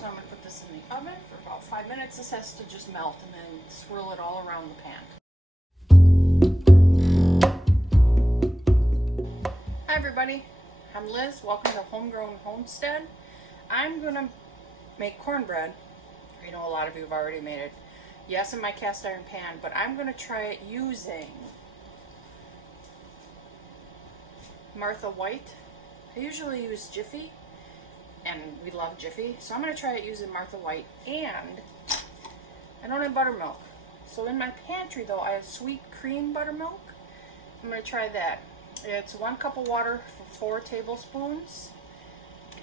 So I'm going to put this in the oven for about 5 minutes. This has to just melt and then swirl it all around the pan. Hi everybody, I'm Liz. Welcome to Homegrown Homestead. I'm going to make cornbread. I know a lot of you have already made it. Yes, in my cast iron pan, but I'm going to try it using Martha White. I usually use Jiffy, and we love Jiffy, so I'm going to try it using Martha White, and I don't have buttermilk. So in my pantry though, I have sweet cream buttermilk. I'm going to try that. It's 1 cup of water for 4 tablespoons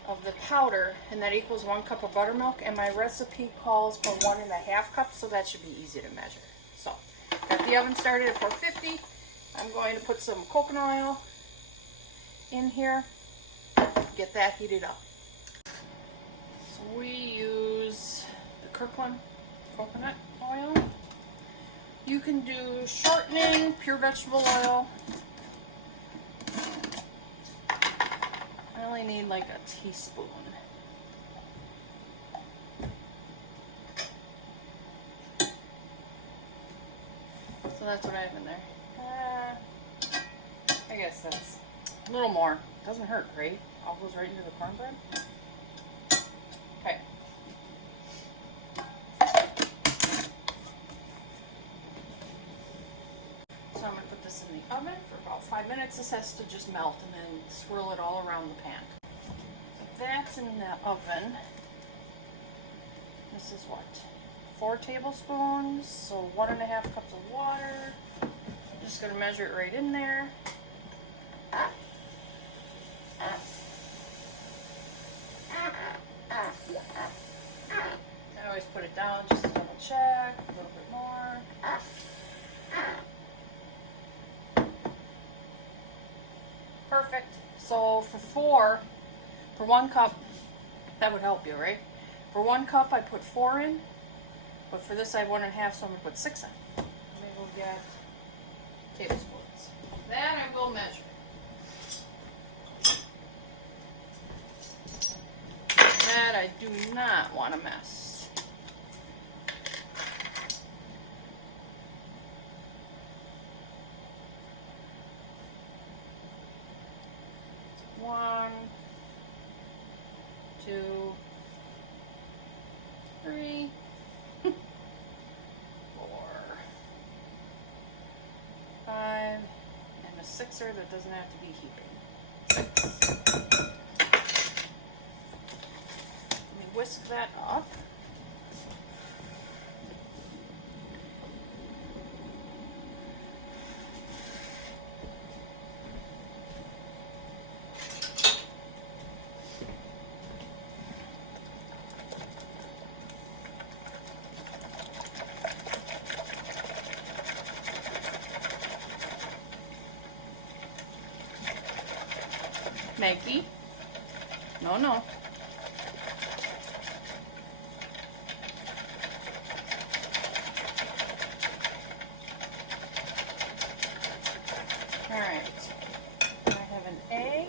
of the powder, and that equals 1 cup of buttermilk, and my recipe calls for 1.5 cups, so that should be easy to measure. So, got the oven started at 450. I'm going to put some coconut oil in here, get that heated up. So we use the Kirkland coconut oil. You can do shortening, pure vegetable oil. I only need like a teaspoon. So that's what I have in there. I guess that's a little more. Doesn't hurt, right? All goes right into the cornbread. Okay. So I'm going to put this in the oven for about 5 minutes. This has to just melt and then swirl it all around the pan. So that's in the oven. This is what? 4 tablespoons, so 1.5 cups of water. I'm just going to measure it right in there. I always put it down just to double check, a little bit more. Perfect. So for 1 cup, that would help you, right? For 1 cup, I put 4 in, but for this I have 1.5, so I'm gonna put 6 in. Let me go get tablespoons. That I will measure. That I do not want to mess. One, 2, 3, 4, 5, and a 6er that doesn't have to be heaping. 6. Whisk that up. Maggie? No. Alright, I have an egg.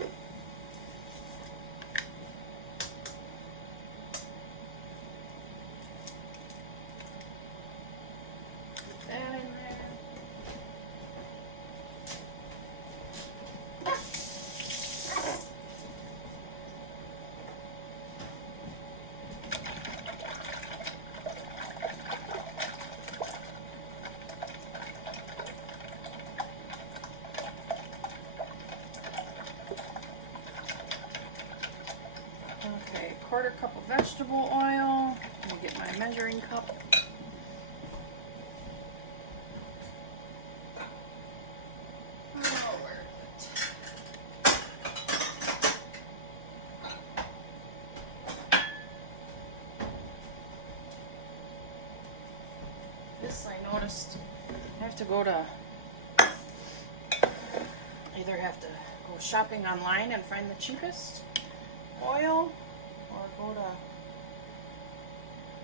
Put that in there. Okay, 1/4 cup of vegetable oil. Let me get my measuring cup. Oh, where is it? This I noticed. I have to go to, either have to go shopping online and find the cheapest oil, or go to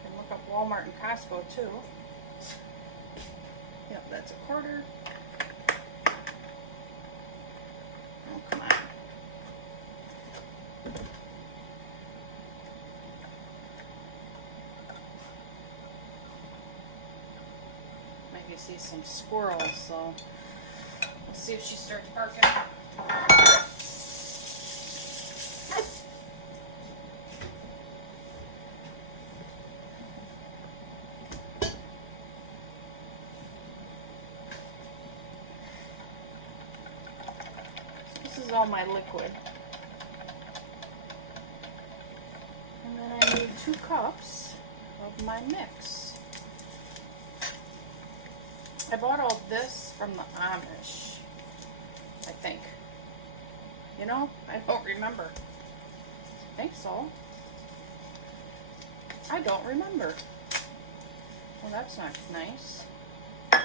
and look up Walmart and Costco too. Yep, that's 1/4. Oh, come on. you see some squirrels, so let's see if she starts barking. This is all my liquid. And then I need 2 cups of my mix. I bought all this from the Amish, I think. You know, I don't remember. I think so. I don't remember. Well, that's not nice. Well,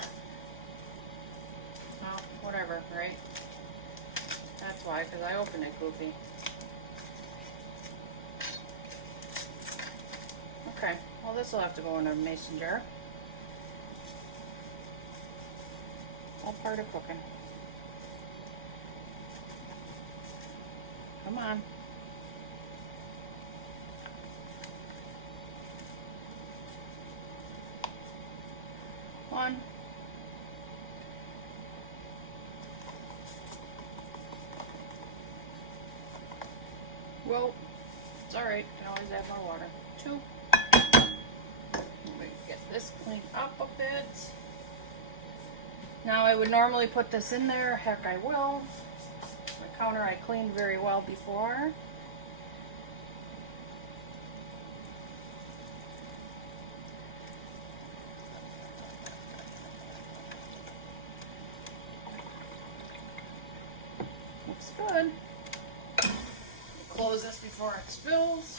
whatever, right? That's why, because I opened it goofy. Okay, well, this will have to go in a mason jar. All part of cooking. Come on. One. Well, it's alright. You can always add more water. 2. Let me get this cleaned up a bit. Now I would normally put this in there. Heck, I will. The counter I cleaned very well before. Looks good. Close this before it spills.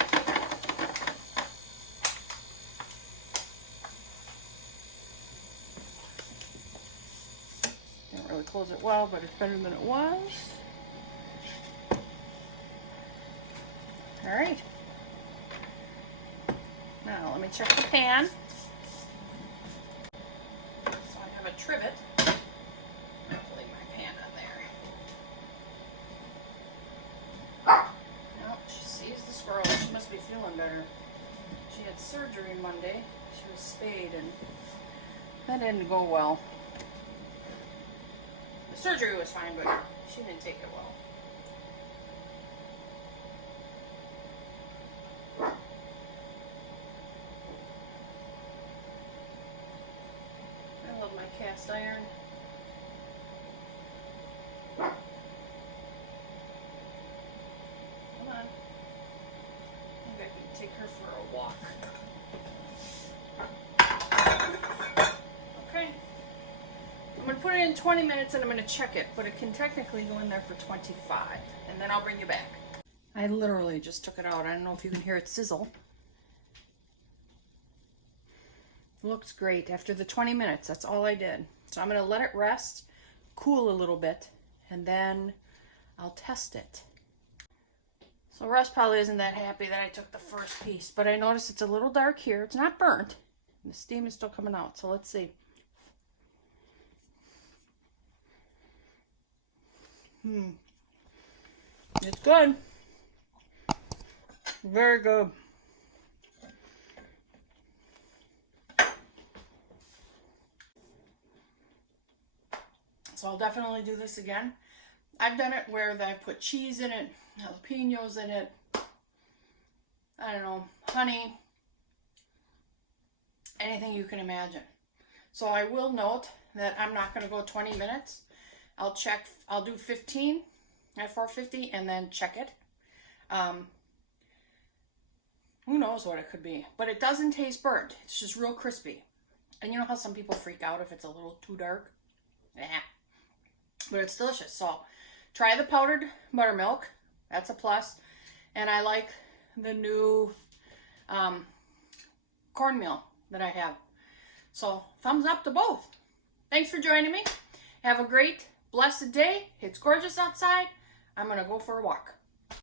Didn't really close it well, but it's better than it was. All right. Now let me check the pan. So I have a trivet. I'm going to lay my pan on there. Now she sees the squirrel. She must be feeling better. She had surgery Monday. She was spayed and that didn't go well. The surgery was fine, but she didn't take it well. I love my cast iron. Come on. Maybe I can take her for a walk. Okay. I'm going to put it in 20 minutes and I'm going to check it, but it can technically go in there for 25, and then I'll bring you back. I literally just took it out. I don't know if you can hear it sizzle. Looks great. After the 20 minutes, that's all I did. So I'm going to let it rest, cool a little bit, and then I'll test it. So Russ probably isn't that happy that I took the first piece, but I noticed it's a little dark here. It's not burnt. The steam is still coming out, so let's see. It's good. Very good. So I'll definitely do this again. I've done it where I put cheese in it, jalapenos in it, I don't know, honey, anything you can imagine. So I will note that I'm not going to go 20 minutes. I'll check, I'll do 15 at 450 and then check it. Who knows what it could be, but it doesn't taste burnt. It's just real crispy. And you know how some people freak out if it's a little too dark? Yeah. But it's delicious. So try the powdered buttermilk. That's a plus. And I like the new cornmeal that I have. So thumbs up to both. Thanks for joining me. Have a great, blessed day. It's gorgeous outside. I'm going to go for a walk.